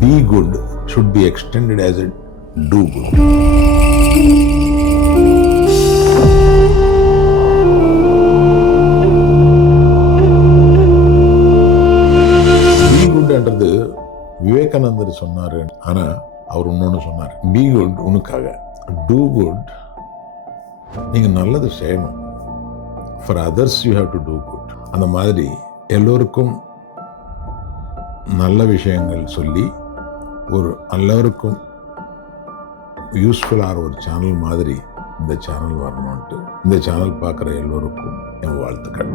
be good should be extended as a do good. Be good என்றது விவேகானந்தர் சொன்னாரு. ஆனா அவர் இன்னொன்னு சொன்னார், பி குட் உனக்காக, டூ குட் நீங்க நல்லது செய்யணும். For others you have to do good. அந்த மாதிரி எல்லோருக்கும் நல்ல விஷயங்கள் சொல்லி ஒரு எல்லாருக்கும் யூஸ்ஃபுல்லான ஒரு சேனல் மாதிரி இந்த சேனல் வரணும்ட்டு இந்த சேனல் பார்க்குற எல்லோருக்கும் என் வாழ்த்துக்கள்.